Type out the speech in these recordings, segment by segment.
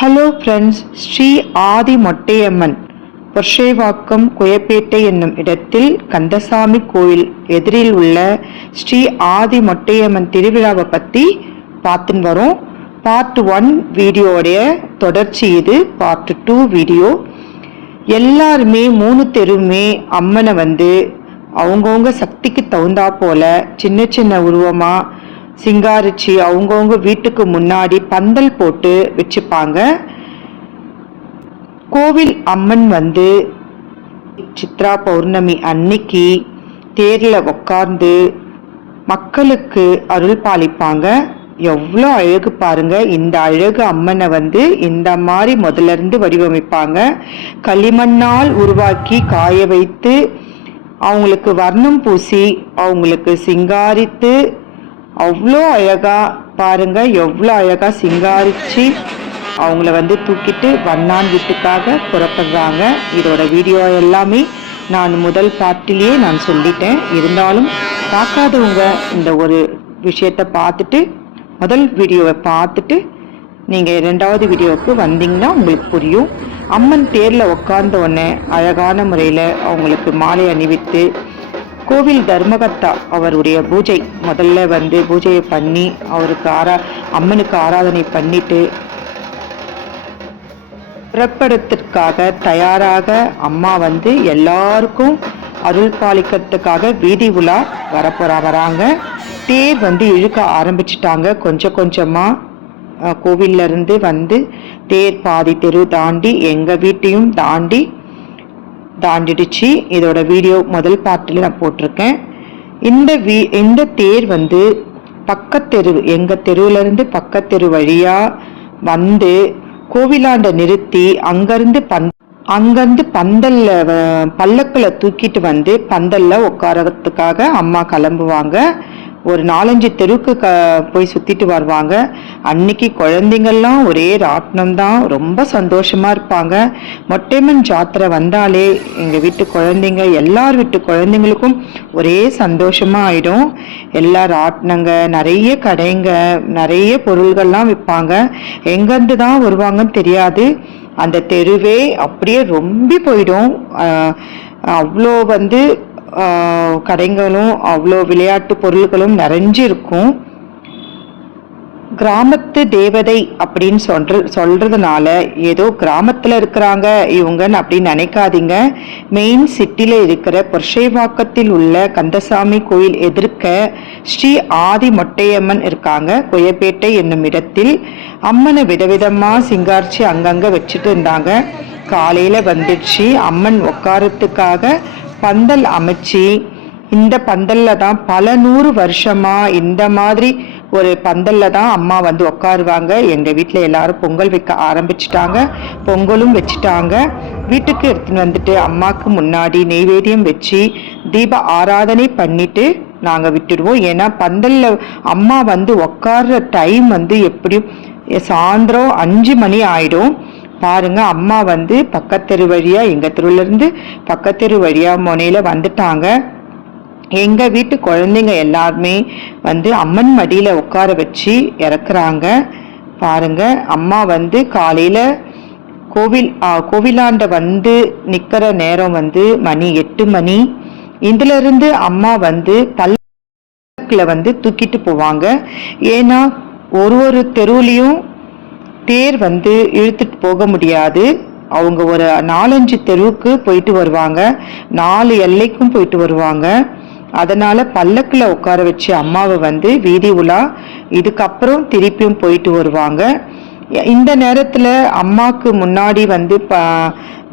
Hello friends Sri Adi Mottaiyamman. Purasaiwakkam Kuyapettai என்னும் இடத்தில் கந்தசாமி கோயில் எதிரில் உள்ள ஸ்ரீ ஆதி மொட்டையம்மன் திருவிழாவை பற்றி பார்த்துன்னு வரோம். பார்ட் ஒன் வீடியோடைய தொடர்ச்சி இது பார்ட் டூ வீடியோ. எல்லாருமே மூணு தெருவுமே அம்மனை வந்து அவங்கவுங்க சக்திக்கு தகுந்தா போல சின்ன சின்ன உருவமாக சிங்காரிச்சு அவங்கவுங்க வீட்டுக்கு முன்னாடி பந்தல் போட்டு வச்சுப்பாங்க. கோவில் அம்மன் வந்து சித்ரா பௌர்ணமி அன்னைக்கு தேரில் உட்கார்ந்து மக்களுக்கு அருள் பாலிப்பாங்க. எவ்வளோ அழகு பாருங்க. இந்த அழகு அம்மனை வந்து இந்த மாதிரி முதல்ல இருந்து வடிவமைப்பாங்க. களிமண்ணால் உருவாக்கி காய வைத்து அவங்களுக்கு வர்ணம் பூசி அவங்களுக்கு சிங்காரித்து அவ்வளோ அழகா பாருங்க எவ்வளோ அழகா சிங்காரிச்சு அவங்கள வந்து தூக்கிட்டு வண்ணான் வீட்டுக்காக புறப்படுறாங்க. இதோட வீடியோ எல்லாமே நான் முதல் பார்ட்டிலேயே நான் சொல்லிட்டேன். இருந்தாலும் பார்க்காதவங்க இந்த ஒரு விஷயத்தை பார்த்துட்டு முதல் வீடியோவை பார்த்துட்டு நீங்கள் ரெண்டாவது வீடியோவுக்கு வந்தீங்கன்னா உங்களுக்கு புரியும். அம்மன் தேரில் உட்கார்ந்த உடனே அழகான முறையில் அவங்களுக்கு மாலை அணிவித்து கோவில் தர்மகர்த்தா அவருடைய பூஜை. முதல்ல வந்து பூஜையை பண்ணி அவருக்கு ஆரா அம்மனுக்கு ஆராதனை பண்ணிட்டு புறப்படத்திற்காக தயாராக அம்மா வந்து எல்லாருக்கும் அருள் பாலிக்கிறதுக்காக வீதி உலா வரப்போறா வராங்க. தேர் வந்து இழுக்க ஆரம்பிச்சிட்டாங்க. கொஞ்சம் கொஞ்சமாக கோவில்ல இருந்து வந்து தேர் பாதி தெரு தாண்டி எங்கள் வீட்டையும் தாண்டி தாண்டிடுச்சு. இதோட வீடியோ முதல் பாட்டில் நான் போட்டிருக்கேன். இந்த வீ இந்த தேர் வந்து பக்கத்தெரு எங்கள் தெருவுலேருந்து பக்கத்தெரு வழியாக வந்து கோவிலாண்ட நிறுத்தி அங்கேருந்து பந் அங்கேருந்து பந்தலில் பல்லக்கில் தூக்கிட்டு வந்து பந்தலில் உட்காரத்துக்காக அம்மா கிளம்புவாங்க. ஒரு நாலஞ்சு தெருவுக்கு க போய் சுற்றிட்டு வருவாங்க. அன்னைக்கு குழந்தைங்கள்லாம் ஒரே ராட்டினம் தான் ரொம்ப சந்தோஷமாக இருப்பாங்க. மொட்டைமன் ஜாத்திரை வந்தாலே எங்கள் வீட்டு குழந்தைங்க எல்லார் வீட்டு குழந்தைங்களுக்கும் ஒரே சந்தோஷமாக ஆயிடும். எல்லா ராட்டினங்க நிறைய கடைங்க நிறைய பொருள்கள்லாம் விற்பாங்க எங்கேருந்து தான் வருவாங்கன்னு தெரியாது. அந்த தெருவே அப்படியே ரொம்ப போயிடும். அவ்வளோ வந்து கடைங்களும் அவ்வளோ விளையாட்டு பொருள்களும் நிறைஞ்சு இருக்கும் கிராமத்து தேவதை அப்படின்னு சொல்ற சொல்றதுனால ஏதோ கிராமத்தில் இருக்கிறாங்க இவங்கன்னு அப்படின்னு நினைக்காதீங்க. மெயின் சிட்டியில் இருக்கிற பொர்ஷைவாக்கத்தில் உள்ள கந்தசாமி கோயில் எதிர்க்க ஸ்ரீ ஆதி மொட்டையம்மன் இருக்காங்க கொயப்பேட்டை என்னும் இடத்தில். அம்மனை விதவிதமாக சிங்காரிச்சு அங்கங்கே வச்சுட்டு இருந்தாங்க. காலையில் வந்துடுச்சு அம்மன் உட்காரத்துக்காக பந்தல் அமைச்சு இந்த பந்தல்ல தான் பல நூறு வருஷமா இந்த மாதிரி ஒரு பந்தல்ல தான் அம்மா வந்து உட்காருவாங்க எங்க வீட்டில் எல்லாரும் பொங்கல் வைக்க ஆரம்பிச்சிட்டாங்க. பொங்கலும் வச்சுட்டாங்க. வீட்டுக்கு எடுத்துன்னு வந்துட்டு அம்மாக்கு முன்னாடி நெய்வேத்தியம் வச்சு தீப ஆராதனை பண்ணிட்டு நாங்கள் விட்டுடுவோம். ஏன்னா பந்தல்ல அம்மா வந்து உட்கார்ற டைம் வந்து எப்படியும் சாயந்தரம் அஞ்சு மணி ஆயிடும். பாருங்க அம்மா வந்து பக்கத்தெரு வழியா எங்க தெருவிலிருந்து பக்கத்தெரு வழியா முனையில வந்துட்டாங்க. எங்க வீட்டு குழந்தைங்க எல்லாருமே வந்து அம்மன் மடியில உட்கார வச்சு இறக்குறாங்க. பாருங்க அம்மா வந்து காலையில கோவில் கோவிலாண்ட வந்து நிக்கிற நேரம் வந்து மணி எட்டு மணி. இதுல இருந்து அம்மா வந்து பல்லக்குல வந்து தூக்கிட்டு போவாங்க. ஏன்னா ஒரு ஒரு தெருவுலையும் தேர் வந்து இழுத்துட்டு போக முடியாது. அவங்க ஒரு நாலஞ்சு தெருவுக்கு போயிட்டு வருவாங்க. நாலு எல்லைக்கும் போயிட்டு வருவாங்க. அதனால பல்லக்கில் உட்கார வச்சு அம்மாவை வந்து வீதி உலா இதுக்கப்புறம் திருப்பியும் போயிட்டு வருவாங்க. இந்த நேரத்தில் அம்மாவுக்கு முன்னாடி வந்து ப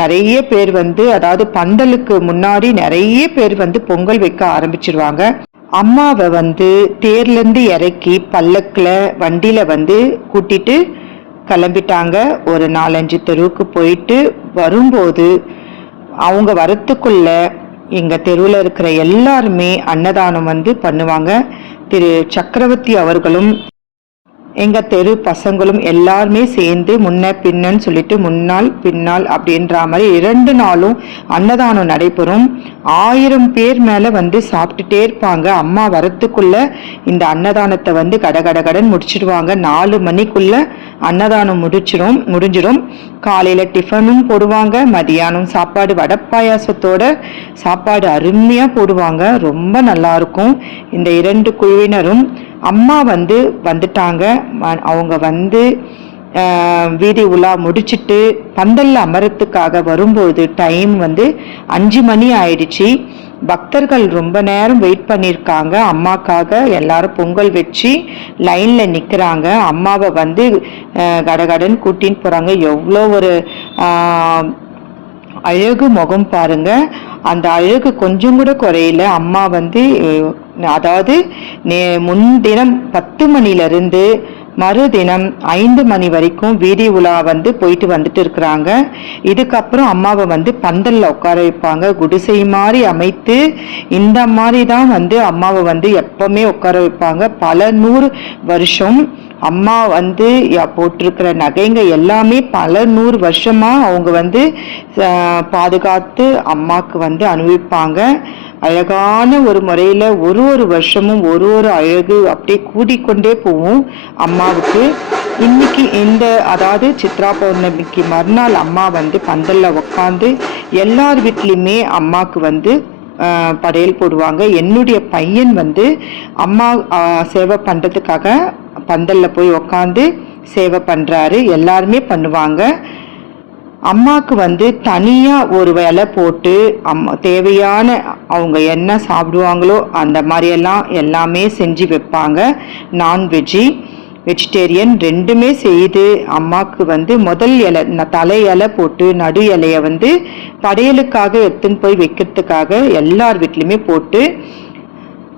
நிறைய பேர் வந்து அதாவது பந்தலுக்கு முன்னாடி நிறைய பேர் வந்து பொங்கல் வைக்க ஆரம்பிச்சிருவாங்க. அம்மாவை வந்து தேர்லேருந்து இறக்கி பல்லக்கில் வண்டியில் வந்து கூட்டிட்டு கிளம்பிட்டாங்க. ஒரு நாலஞ்சு தெருவுக்கு போயிட்டு வரும்போது அவங்க வரத்துக்குள்ள எங்க தெருவில் இருக்கிற எல்லாருமே அன்னதானம் வந்து பண்ணுவாங்க. திரு சக்கரவர்த்தி அவர்களும் எங்கள் தெரு பசங்களும் எல்லாருமே சேர்ந்து முன்ன பின்னன்னு சொல்லிட்டு முன்னால் பின்னால் அப்படின்ற மாதிரி இரண்டு நாளும் அன்னதானம் நடைபெறும். ஆயிரம் பேர் மேலே வந்து சாப்பிட்டுட்டே இருப்பாங்க. அம்மா வரத்துக்குள்ள இந்த அன்னதானத்தை வந்து கடகடகடன் முடிச்சிடுவாங்க. நாலு மணிக்குள்ள அன்னதானம் முடிச்சிடும் முடிஞ்சிடும். காலையில் டிஃபனும் போடுவாங்க. மதியானம் சாப்பாடு வடை பாயாசத்தோட சாப்பாடு அருமையாக போடுவாங்க. ரொம்ப நல்லா இருக்கும். இந்த இரண்டு குழுவினரும் அம்மா வந்து வந்துட்டாங்க. அவங்க வந்து வீதி உலா முடிச்சுட்டு பந்தல்ல அமரத்துக்காக வரும்போது டைம் வந்து அஞ்சு மணி ஆயிடுச்சு. பக்தர்கள் ரொம்ப நேரம் வெயிட் பண்ணியிருக்காங்க அம்மாக்காக எல்லாரும் பொங்கல் வச்சு லைனில் நிற்கிறாங்க அம்மாவை வந்து கடகடன் கூட்டின்னு போகிறாங்க எவ்வளோ ஒரு அழகு முகம் பாருங்க. அந்த அழகு கொஞ்சம் கூட குறையல. அம்மா வந்து அதாவது நே முன்தினம் பத்து மணிலிருந்து மறுதினம் ஐந்து மணி வரைக்கும் வீதி உலா வந்து போயிட்டு வந்துட்டு இருக்கிறாங்க. இதுக்கப்புறம் அம்மாவை வந்து பந்தல்ல உட்கார வைப்பாங்க. குடிசை மாதிரி அமைத்து இந்த மாதிரி தான் வந்து அம்மாவை வந்து எப்பவுமே உட்கார வைப்பாங்க. பல நூறு வருஷம் அம்மா வந்து போட்டிருக்கிற நகைங்க எல்லாமே பல நூறு வருஷமா அவங்க வந்து பாதுகாத்து அம்மாக்கு வந்து அனுபவிப்பாங்க அழகான ஒரு முறையில் ஒரு ஒரு வருஷமும் ஒரு ஒரு அழகு அப்படியே கூடிக்கொண்டே போகும் அம்மாவுக்கு. இன்னைக்கு இந்த அதாவது சித்ரா பௌர்ணமிக்கு மறுநாள் அம்மா வந்து பந்தல்ல உட்காந்து எல்லார் வீட்லேயுமே அம்மாவுக்கு வந்து படையல் போடுவாங்க. என்னுடைய பையன் வந்து அம்மா சேவை பண்ணுறதுக்காக பந்தல்ல போய் உக்காந்து சேவை பண்ணுறாரு எல்லாருமே பண்ணுவாங்க. அம்மாவுக்கு வந்து தனியாக ஒரு வேலை போட்டு அம்மா தேவையான அவங்க என்ன சாப்பிடுவாங்களோ அந்த மாதிரியெல்லாம் எல்லாமே செஞ்சு வைப்பாங்க. நான்வெஜ்ஜி வெஜிடேரியன் ரெண்டுமே செய்து அம்மாவுக்கு வந்து முதல் இலை தலை இலை போட்டு நடு இலையை வந்து படையலுக்காக எடுத்துன்னு போய் வைக்கிறதுக்காக எல்லார் வீட்லையுமே போட்டு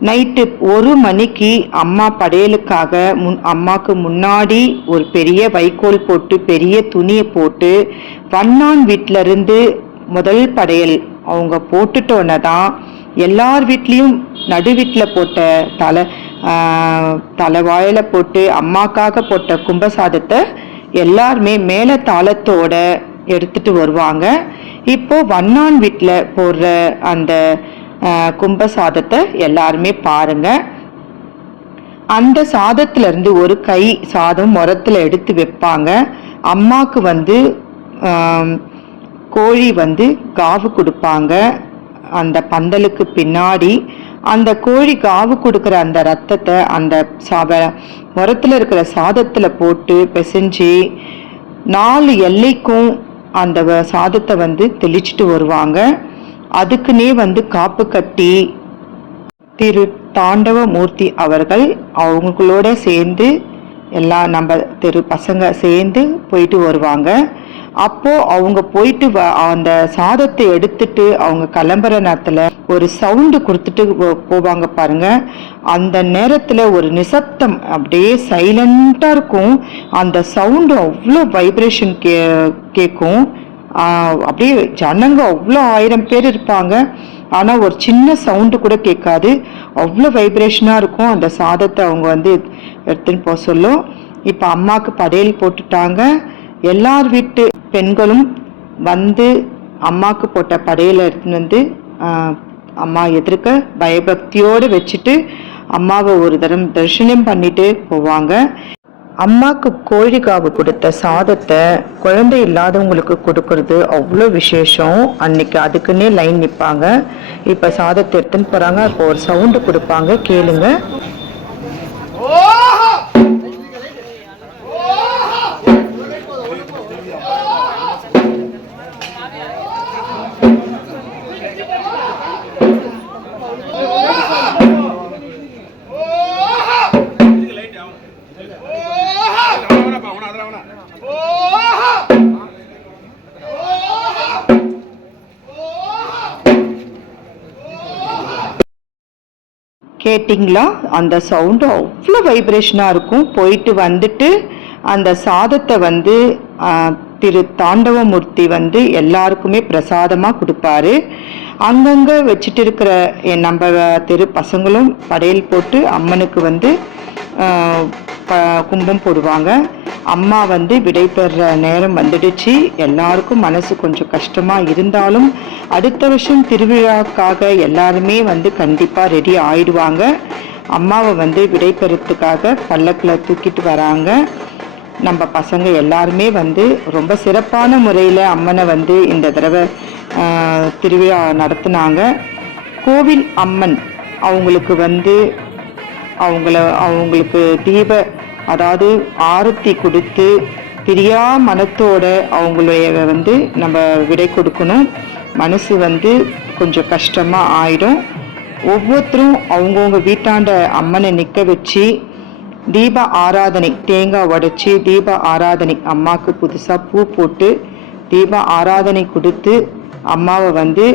நைட்டு ஒரு மணிக்கு அம்மா படையலுக்காக முன் அம்மாவுக்கு முன்னாடி ஒரு பெரிய வைக்கோல் போட்டு பெரிய துணியை போட்டு வண்ணான் வீட்டிலருந்து முதல் படையல் அவங்க போட்டுட்டோன்னே தான் எல்லார் வீட்லேயும் நடு வீட்டில் போட்ட தலை தலை தலைவாயில போட்டு அம்மாக்காக போட்ட கும்பசாதத்தை எல்லாருமே மேலே தாளத்தோட எடுத்துட்டு வருவாங்க. இப்போ வண்ணான் வீட்டில் போடுற அந்த கும்ப சாதத்தை எல்லாருமே பாருங்க. அந்த சாதத்துல இருந்து ஒரு கை சாதம் முரத்தில் எடுத்து வைப்பாங்க. அம்மாவுக்கு வந்து கோழி வந்து காவு கொடுப்பாங்க. அந்த பந்தலுக்கு பின்னாடி அந்த கோழி காவு கொடுக்குற அந்த ரத்தத்தை அந்த சாவ முரத்தில் இருக்கிற சாதத்தில் போட்டு பிசைஞ்சு நாலு எல்லைக்கும் அந்த வ- சாதத்தை வந்து தெளிச்சிட்டு வருவாங்க. அதுக்குன்னே வந்து காப்பு கட்டி திரு தாண்டவமூர்த்தி அவர்கள் அவங்களோட சேர்ந்து எல்லா நம்ம தெரு பசங்க சேர்ந்து போயிட்டு வருவாங்க. அப்போ அவங்க போயிட்டு வ- அந்த சாதத்தை எடுத்துட்டு அவங்க கிளம்புற நேரத்தில் ஒரு சவுண்டு கொடுத்துட்டு போ- போவாங்க பாருங்க. அந்த நேரத்தில் ஒரு நிசப்தம் அப்படியே சைலண்ட்டாக இருக்கும். அந்த சவுண்டு அவ்வளோ வைப்ரேஷன் கே கேட்கும் அப்படியே ஜனங்க அவ்வளோ ஆயிரம் பேர் இருப்பாங்க. ஆனால் ஒரு சின்ன சவுண்டு கூட கேட்காது. அவ்வளோ வைப்ரேஷனாக இருக்கும். அந்த சாதத்தை அவங்க வந்து எடுத்துன்னு போக சொல்லும். இப்போ அம்மாவுக்கு படையல் போட்டுட்டாங்க. எல்லார் வீட்டு பெண்களும் வந்து அம்மாவுக்கு போட்ட படையலை எடுத்துன்னு வந்து அம்மா எதிர்க்க பயபக்தியோடு வச்சுட்டு அம்மாவை ஒரு தரம் தரிசனம் பண்ணிட்டு போவாங்க. அம்மாக்கு கோழிக்காவு கொடுத்த சாதத்தை குழந்தை இல்லாதவங்களுக்கு கொடுக்கறது அவ்வளோ விசேஷம். அன்னைக்கு அதுக்குன்னே லைன் நிற்பாங்க இப்போ சாதத்தை எடுத்துன்னு போகிறாங்க அப்போ ஒரு சவுண்டு கொடுப்பாங்க. கேளுங்க. கேட்டிங்களா? அந்த சவுண்டு அவ்வளோ வைப்ரேஷனாக இருக்கும். போயிட்டு வந்துட்டு அந்த சாதத்தை வந்து திரு தாண்டவமூர்த்தி வந்து எல்லாருக்குமே பிரசாதமாக கொடுப்பாரு. அங்கங்கே வச்சுட்டு இருக்கிற என் நம்ம தெரு பசங்களும் படையல் போட்டு அம்மனுக்கு வந்து ப கும்பம் போடுவாங்க. அம்மா வந்து விடை நேரம் வந்துடுச்சு. எல்லாருக்கும் மனசு கொஞ்சம் கஷ்டமாக இருந்தாலும் அடுத்த வருஷம் திருவிழாக்காக எல்லாருமே வந்து கண்டிப்பாக ரெடி ஆயிடுவாங்க. அம்மாவை வந்து விடை பெறத்துக்காக பல்லக்கில் தூக்கிட்டு வராங்க. நம்ம பசங்க எல்லாருமே வந்து ரொம்ப சிறப்பான முறையில் அம்மனை வந்து இந்த தடவை திருவிழா நடத்துனாங்க. கோவில் அம்மன் அவங்களுக்கு வந்து அவங்கள அவங்களுக்கு தீப அதாவது ஆரத்தி கொடுத்து பிரியா மனத்தோட அவங்களுடைய வந்து நம்ம விடை கொடுக்கணும். மனசு வந்து கொஞ்சம் கஷ்டமாக ஆயிடும். ஒவ்வொருத்தரும் அவங்கவுங்க வீட்டாண்ட அம்மனை நிற்க வச்சு தீப ஆராதனை தேங்காய் உடைச்சி தீப ஆராதனை அம்மாவுக்கு புதுசாக பூ போட்டு தீப ஆராதனை கொடுத்து அம்மாவை வந்து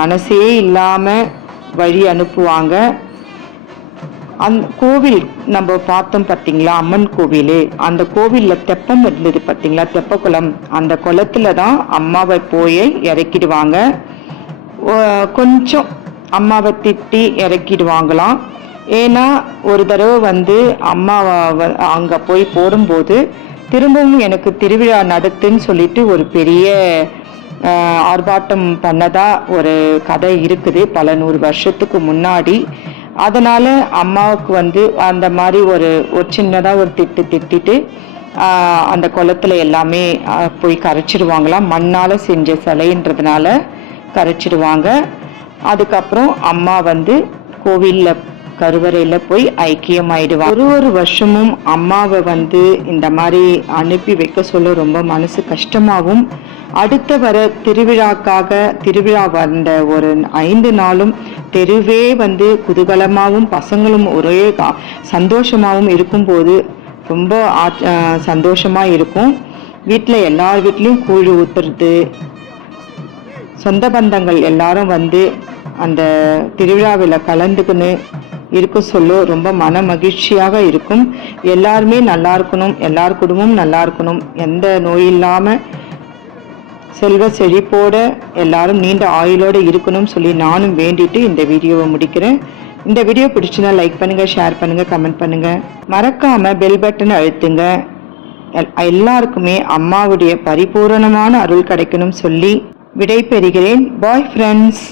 மனசே இல்லாமல் வழி அனுப்புவாங்க. அந்த கோவில் நம்ம பார்த்தோம் பார்த்தீங்களா? அம்மன் கோவில். அந்த கோவிலில் தெப்பம் இருந்தது பார்த்தீங்களா? தெப்பக்குளம். அந்த குளத்துல தான் அம்மாவை போய் இறக்கிடுவாங்க. கொஞ்சம் அம்மாவை திட்டி இறக்கிடுவாங்களாம். ஏன்னா ஒரு தடவை வந்து அம்மாவை அங்கே போய் போடும்போது திரும்பவும் எனக்கு திருவிழா நடத்துன்னு சொல்லிட்டு ஒரு பெரிய ஆர்ப்பாட்டம் பண்ணதா ஒரு கதை இருக்குது. பல நூறு வருஷத்துக்கு முன்னாடி அதனால் அம்மாவுக்கு வந்து அந்த மாதிரி ஒரு ஒரு சின்னதாக ஒரு திட்டு திட்டிட்டு அந்த குளத்துல எல்லாமே போய் கரைச்சிடுவாங்களாம் மண்ணால் செஞ்ச சிலைன்றதுனால கரைச்சிடுவாங்க அதுக்கப்புறம் அம்மா வந்து கோவிலில் கருவறையில் போய் ஐக்கியமாயிடுவாங்க ஒரு ஒரு வருஷமும் அம்மாவை வந்து இந்த மாதிரி அனுப்பி வைக்க சொல்ல ரொம்ப மனசு கஷ்டமாகவும் அடுத்த வர திருவிழாக்காக திருவிழா வந்த ஒரு ஐந்து நாளும் தெருவே வந்து குதூகலமாகவும் பசங்களும் ஒரே கா- சந்தோஷமாகவும் இருக்கும்போது ரொம்ப ஆ- சந்தோஷமா இருக்கும். வீட்டில் எல்லார் வீட்லேயும் கூழ் ஊத்துறது. சொந்த பந்தங்கள் எல்லாரும் வந்து அந்த திருவிழாவில் கலந்துக்குன்னு இருக்க சொல்ல ரொம்ப மன மகிழ்ச்சியாக இருக்கும். எல்லாருமே நல்லா இருக்கணும் எல்லார் குடும்பமும் நல்லா இருக்கணும். எந்த நோய் இல்லாமல் செல்வ செழிப்போட எல்லாரும் நீண்ட ஆயுளோடு இருக்கணும்னு சொல்லி நானும் வேண்டிட்டு இந்த வீடியோவை முடிக்கிறேன். இந்த வீடியோ பிடிச்சுன்னா லைக் பண்ணுங்கள் ஷேர் பண்ணுங்கள் கமெண்ட் பண்ணுங்கள் மறக்காமல் பெல் பட்டன் அழுத்துங்க. எல்- எல்லாருக்குமே அம்மாவுடைய பரிபூரணமான அருள் கிடைக்கணும்னு சொல்லி விடை பெறுகிறேன் பாய் ஃப்ரெண்ட்ஸ்